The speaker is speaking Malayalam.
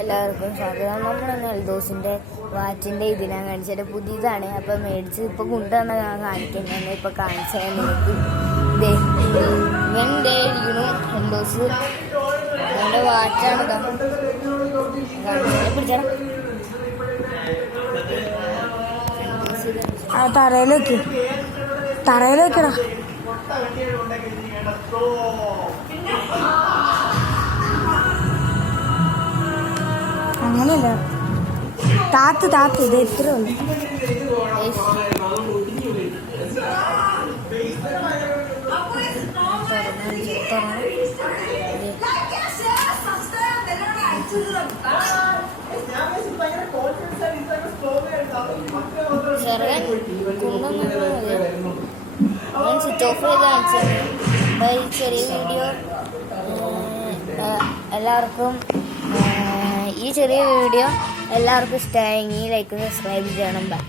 എല്ലാവർക്കും സ്വാഗതം. നമ്മൾ എൽദോസിൻ്റെ വാച്ചിൻ്റെ ഇതിനാണ് കാണിച്ചത്. പുതിയതാണ്. അപ്പം മേടിച്ച് ഇപ്പോൾ കൊണ്ടുവന്ന കാണിക്കുന്നത് ഇപ്പോൾ കാണിച്ചാൽ നിങ്ങൾക്ക് ഇങ്ങനെ ഇരിക്കുന്നു. എൽദോസ് എൻ്റെ വാച്ചാണ് പിടിച്ചാൽ തറയിൽ വെക്കടാ. അങ്ങനെയല്ല, താത്ത് ഇത് എത്ര ഉണ്ട്. സ്വിച്ച് ഓഫ് ചെയ്ത് കാണിച്ചത്. ഈ ചെറിയ വീഡിയോ എല്ലാവർക്കും ഇഷ്ടമായെങ്കിൽ ലൈക്ക് സബ്സ്ക്രൈബ് ചെയ്യണം. ബൈ.